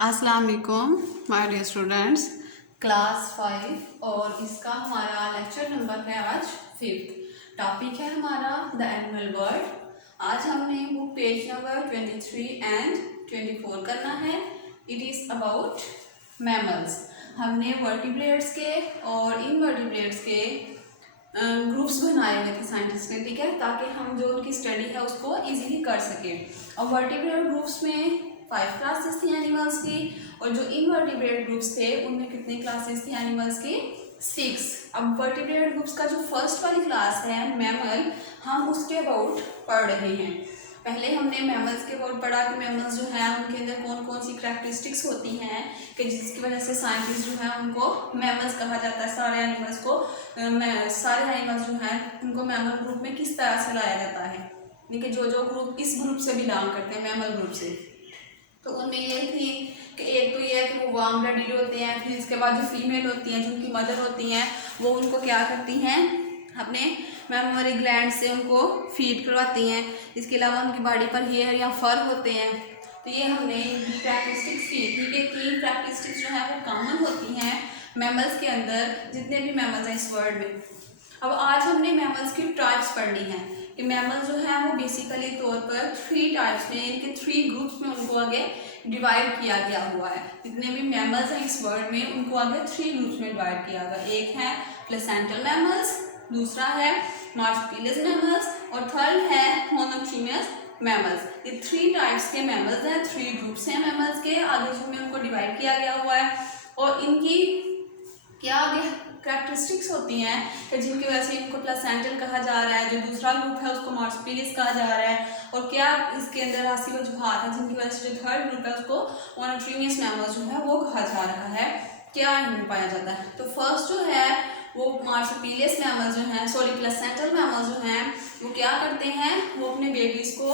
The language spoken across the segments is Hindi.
अस्सलाम वालेकुम माय डियर स्टूडेंट्स, क्लास 5 और इसका हमारा लेक्चर नंबर है आज 5th। टॉपिक है हमारा द एनिमल वर्ल्ड। आज हमने बुक पेज नंबर 23 एंड 24 करना है। It is about mammals. हमने वर्टिब्रेट्स के और इनवर्टिब्रेट्स के ग्रुप्स बनाए हुए थे साइंटिस्ट ने, ठीक है, ताकि हम जो उनकी स्टडी है उसको इजीली कर सकें। और वर्टिब्रेट ग्रुप्स में 5 क्लासेस थी एनिमल्स की, और जो इनवर्टिब्रेट ग्रुप्स थे उनमें कितनी क्लासेस थी एनिमल्स की? 6। अब वर्टिब्रेट ग्रुप्स का जो फर्स्ट वाली क्लास है मैमल, हम उसके अबाउट पढ़ रहे हैं। पहले हमने मैमल्स के अबाउट पढ़ा कि मैमल्स जो है उनके अंदर कौन कौन सी करैक्टरिस्टिक्स होती हैं कि जिसकी वजह से साइंटिस्ट जो है उनको मैमल्स कहा जाता है। सारे एनिमल्स को सारे एनिमल्स जो हैं उनको मैमल ग्रुप में किस तरह से लाया जाता है, यानी कि जो ग्रुप इस ग्रुप से बिलोंग करते हैं मैमल ग्रुप से। तो उनमें ये थी कि एक तो ये है कि वो वार्म ब्लडेड होते हैं, फिर इसके बाद जो फीमेल होती हैं, जो उनकी मदर होती हैं, वो उनको क्या करती हैं, अपने मेमोरी ग्लैंड से उनको फीड करवाती हैं। इसके अलावा उनकी बॉडी पर हेयर या फर होते हैं। तो ये हमने इनकी प्रैक्टिस्टिक्स की थी कि 3 प्रैक्टिस्टिक्स जो है वो कॉमन होती हैं मैमल्स के अंदर, जितने भी मैमल्स हैं इस वर्ल्ड में। अब आज हमने मैमल्स की टाइप्स पढ़नी है कि मैमल जो है वो बेसिकली तौर पर 3 टाइप्स में, यानी कि 3 ग्रुप्स में उनको आगे डिवाइड किया गया हुआ है। जितने भी मैमल्स हैं इस वर्ल्ड में उनको आगे 3 ग्रुप्स में डिवाइड किया गया। एक है प्लेसेंटल मैमल्स, दूसरा है मार्सुपियस मैमल्स, और थर्ड है मोनोट्रीमस मैमल्स। ये 3 टाइप्स के मैमल्स हैं, 3 ग्रुप्स हैं मैमल्स के आगे जो में उनको डिवाइड किया गया हुआ है। और इनकी क्या आगे करैक्टरिस्टिक्स होती हैं कि जिनकी वजह से इनको प्लेसेंटल कहा जा रहा है, जो दूसरा ग्रुप है उसको मार्सुपियस कहा जा रहा है, और क्या इसके अंदर राशि वजूहात है जिनकी वजह से जो थर्ड ग्रुप है उसको मोनोट्रीमस मैमल्स जो है वो कहा जा रहा है। क्या इनमें पाया जाता है? तो फर्स्ट जो है वो मार्सुपियस मैमल्स जो हैं, सॉरी प्लेसेंटल मैमल्स जो हैं, वो क्या करते हैं, वो अपने बेबीज को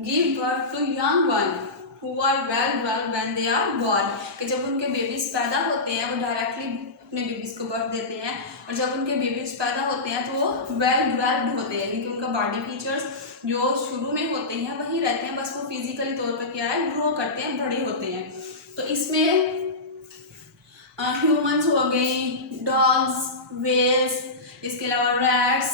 give birth to young one who are well developed when they are born। कि जब उनके बेबीज पैदा होते हैं वो डायरेक्टली अपने बेबीज को बर्थ देते हैं, और जब उनके बेबीज पैदा होते हैं तो वो वेल डेवलप्ड होते हैं, यानी कि उनका बॉडी फीचर्स जो शुरू में होते हैं वही रहते हैं, बस वो फिजिकली तौर पर क्या है ग्रो करते हैं, बड़े होते हैं। तो इसमें ह्यूमंस हो गई, डॉग्स, वेल्स, इसके अलावा रैट्स,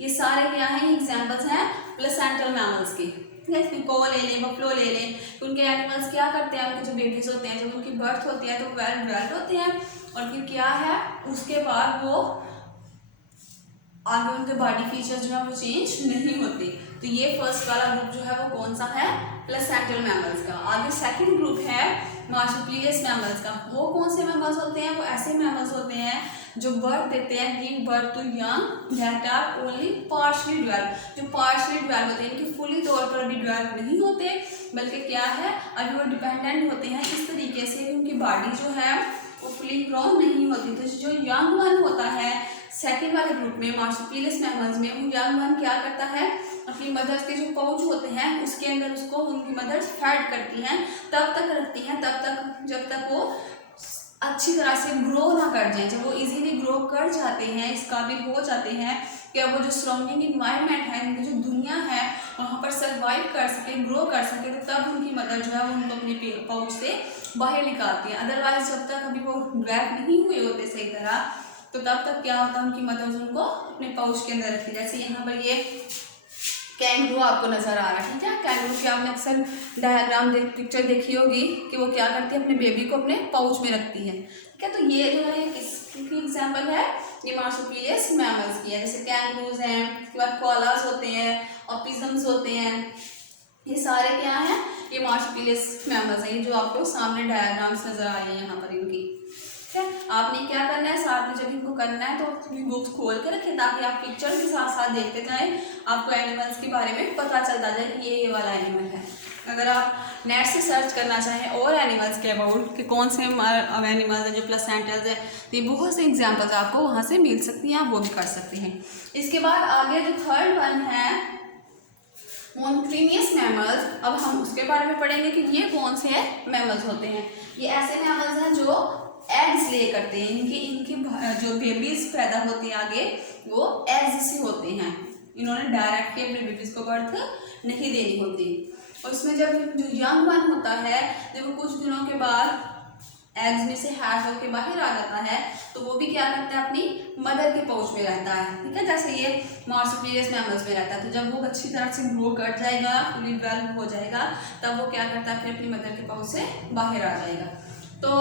ये सारे क्या हैं एग्जाम्पल्स हैं प्लेसेंटल मैमल्स की। को ले लें, बफलो ले लें, उनके एनिमल्स क्या करते हैं, उनके जो बेबीज होते हैं जब उनकी बर्थ होती है तो वेल डेवलप्ड होते हैं, और फिर क्या है उसके बाद वो आगे उनके बॉडी फीचर्स जो है वो चेंज नहीं होते। तो ये फर्स्ट वाला ग्रुप जो है वो कौन सा है? प्लेसेंटल मैमल्स का। आगे सेकंड ग्रुप है मार्सुपियस मैमल्स का। वो कौन से मैमल्स होते हैं? वो ऐसे मैमल्स होते हैं जो बर्थ देते हैं, give birth to young that are only partially developed. जो पार्शली डेवलप होते हैं, इनकी फुली तौर पर अभी डेवलप नहीं होते, बल्कि क्या है अभी वो डिपेंडेंट होते हैं इस तरीके से उनकी बॉडी जो है वो फुली ग्रोन नहीं होती। तो जो यंग वन होता है सेकेंड वाले ग्रुप में मार्सुपियस मैमल्स में, वो यंग वन क्या करता है अपनी मदर्स के जो पाउच होते हैं उसके अंदर उसको उनकी मदर्स फैट करती हैं, तब तक रखती हैं, तब तक जब तक वो अच्छी तरह से ग्रो ना कर जाए। जब वो इजीली ग्रो कर जाते हैं, इस काबिल हो जाते हैं कि वो जो सराउंडिंग इन्वायरमेंट है, उनकी जो दुनिया है वहाँ पर सर्वाइव कर सके, ग्रो कर सके, तो तब उनकी मदर जो है वो उनको अपनी पाउच से बाहर निकालती है। अदरवाइज जब तक अभी वो डेवलप नहीं हुए होते सही तरह, तो तब तक क्या होता है उनकी मदर उनको अपने पाउच के अंदर रखती है। जैसे यहाँ पर ये कैंगरू आपको नजर आ रहा है, ठीक है। कैंगरू की आपने अक्सर डायग्राम पिक्चर देखी होगी कि वो क्या करती है अपने बेबी को अपने पाउच में रखती है, ठीक है। तो ये जो है किसकी एग्जांपल है? ये मार्सुपियस मैमल्स की है। जैसे कैंगरूज हैं, उसके बाद कोआलास होते हैं, और पिजम्स होते हैं, ये सारे क्या हैं? ये मार्सुपियस मैमल्स हैं। ये जो आपको सामने डायग्राम्स नजर आ रही है यहाँ पर इनकी, ठीक है। आपने क्या करना है साथ में जब इनको करना है तो अपनी बुक्स खोल के रखें ताकि आप पिक्चर के साथ साथ देखते जाएं, आपको एनिमल्स के बारे में पता चलता जाए कि ये वाला एनिमल है। अगर आप नेट से सर्च करना चाहें और एनिमल्स के अबाउट कि कौन से एनिमल्स हैं जो प्लेसेंटल्स हैं, तो ये बहुत से एग्जाम्पल्स आपको वहाँ से मिल सकती हैं, आप वो भी कर सकते हैं। इसके बाद आगे जो थर्ड वन है मोनोट्रीमस मैमल्स। अब हम उसके बारे में पढ़ेंगे कि ये कौन से मैमल्स होते हैं। ये ऐसे मैमल्स हैं जो एग्स ले करते हैं, इनकी जो बेबीज पैदा होते हैं आगे वो एग्स से होते हैं। इन्होंने डायरेक्टली अपने बेबीज को बर्थ नहीं देनी होती। और उसमें जब जो यंग वन होता है, जब वो कुछ दिनों के बाद एग्स में से हैच होकर बाहर आ जाता है, तो वो भी क्या करता है, अपनी मदर के पाउच में रहता है, ठीक है। जैसे ये मार्सुपियस मैमल्स में रहता है। तो जब वो अच्छी तरह से ग्रो कर जाएगा, फुली डेवलप हो जाएगा, तब वो क्या करता है, फिर अपनी मदर के पाउच से बाहर आ जाएगा। तो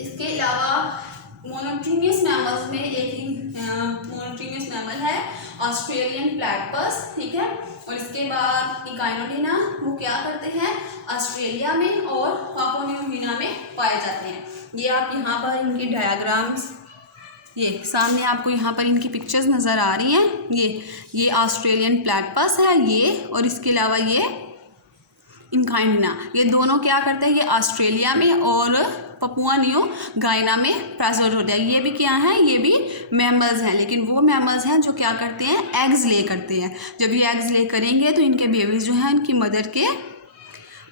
इसके अलावा मोनोट्रीमियस मैमल्स में एक मोनोट्रीमियस मैमल है ऑस्ट्रेलियन प्लैटपस, ठीक है। और इसके बाद इकाइनोडिना, वो क्या करते हैं, ऑस्ट्रेलिया में और पापुआ न्यू गिनी में पाए जाते हैं। ये आप यहाँ पर इनके डायग्राम्स, ये सामने आपको यहाँ पर इनकी पिक्चर्स नज़र आ रही हैं। ये ऑस्ट्रेलियन प्लैटपस है ये, और इसके अलावा ये इनकाइंडिना, ये दोनों क्या करते हैं, ये ऑस्ट्रेलिया में और पपुआ न्यू गिनी में प्रेजेंट होते हैं। ये भी क्या हैं, ये भी मैमल्स हैं, लेकिन वो मैमल्स हैं जो क्या करते हैं, एग्स ले करते हैं। जब ये एग्स ले करेंगे तो इनके बेबीज जो हैं उनकी मदर के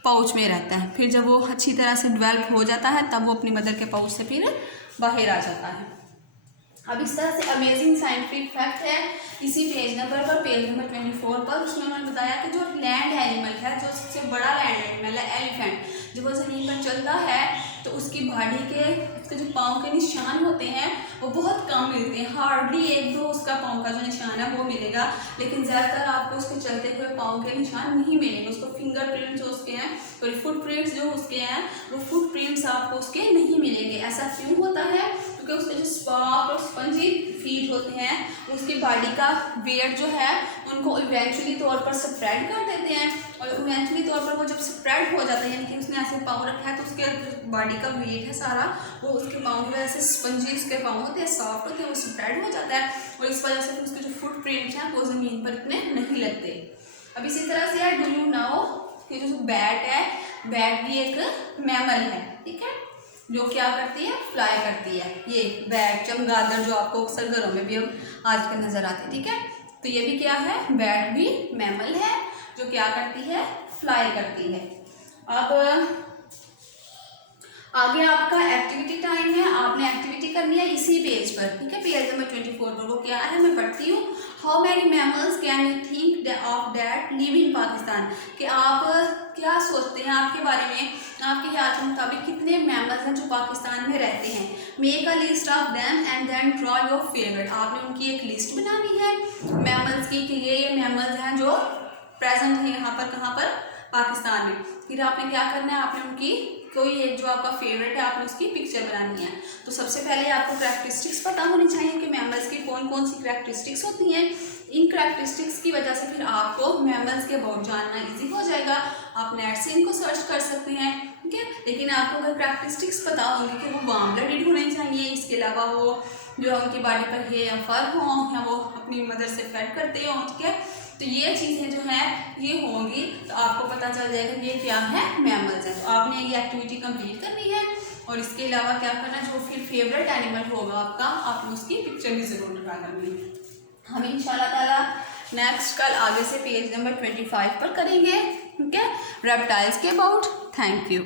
पाउच में रहता है। फिर जब वो अच्छी तरह से डेवलप हो जाता है, तब वो अपनी मदर के पाउच से फिर बाहर आ जाता है। अब इस तरह से अमेजिंग साइंटिफिक फैक्ट है इसी पेज नंबर 24 पर। उसमें उन्होंने बताया कि जो लैंड एनिमल है, जो सबसे बड़ा लैंड एनिमल है एलिफेंट, जब वो ज़मीन पर चलता है तो उसकी बॉडी के, उसके जो पाँव के निशान होते हैं वो बहुत कम मिलते हैं, हार्डली 1-2 उसका पाँव का जो निशान है वो मिलेगा, लेकिन ज़्यादातर आपको उसके चलते हुए पाँव के निशान नहीं मिलेंगे। उसको फिंगर प्रिंट्स जो उसके हैं, सॉरी फुट प्रिंट्स जो उसके हैं, वो फुट प्रिंट्स आपको उसके नहीं मिलेंगे। ऐसा क्यों होता है, क्योंकि उसके जो सॉफ्ट और स्पंजी फीट होते हैं, उसकी बॉडी का वेट जो है उनको इवेंचुअली तौर पर स्प्रेड कर देते हैं, और इवेंचुअली तौर पर वो जब स्प्रेड हो जाता है, यानी कि उसने ऐसे पाँव रखा है, तो उसके बॉडी का वेट है सारा वो उसके पाँव की वजह से, स्पंजी उसके पाँव होते हैं, सॉफ्ट होते हैं, वो स्प्रेड हो जाता है, और इस वजह से उसके जो फुट प्रिंट्स हैं वो ज़मीन पर इतने नहीं लगते। अब इसी तरह से यार, डू यू नो कि जो बैट है, बैट भी एक मैमल है, ठीक है, जो क्या करती है, फ्लाई करती है। ये बैट, चमगादड़ जो आपको अक्सर घरों में भी आजकल नजर आती है, ठीक है। तो ये भी क्या है, बैट भी मैमल है जो क्या करती है, फ्लाई करती है। अब आगे आपका एक्टिविटी टाइम है, आपने एक्टिविटी करनी है इसी पेज पर, ठीक है, पेज नंबर 24 पर। वो क्या है, मैं पढ़ती हूँ। How many mammals can you think of that live in Pakistan, कि आप क्या सोचते हैं, आपके बारे में, आपके ख्याल के मुताबिक कितने मैमल्स हैं जो पाकिस्तान में रहते हैं। Make a list of them and then draw your favourite, आपने उनकी एक लिस्ट बनानी है मैमल्स की, कि ये मैमल्स हैं जो प्रेजेंट है यहाँ पर, कहाँ पर, पाकिस्तान में। फिर आपने क्या करना है, आपने उनकी कोई एक जो आपका फेवरेट है, आपने उसकी पिक्चर बनानी है। तो सबसे पहले आपको करैक्टरिस्टिक्स पता होनी चाहिए कि मैमल्स की कौन कौन सी करैक्टरिस्टिक्स होती हैं। इन करैक्टरिस्टिक्स की वजह से फिर आपको मैमल्स के अबाउट जानना इजी हो जाएगा। आप नेट से इनको सर्च कर सकते हैं, ठीक है। लेकिन आपको अगर करैक्टरिस्टिक्स पता होंगी कि वो वार्म ब्लडेड होने चाहिए, इसके अलावा वो जो उनकी बॉडी पर है या फर हों, या वो अपनी मदर से फेड करते हों, ठीक है, तो ये चीज़ें जो हैं ये होंगी, तो आपको पता चल जाएगा ये क्या है, मैमल्स है। तो आपने ये एक्टिविटी कंप्लीट करनी है, और इसके अलावा क्या करना है, जो फिर फेवरेट एनिमल होगा आपका, आपने उसकी पिक्चर भी ज़रूर ड्रा करनी है। हम इंशाल्लाह ताला नेक्स्ट कल आगे से पेज नंबर 25 पर करेंगे, ठीक है, रेप्टाइल्स के अबाउट। Thank you.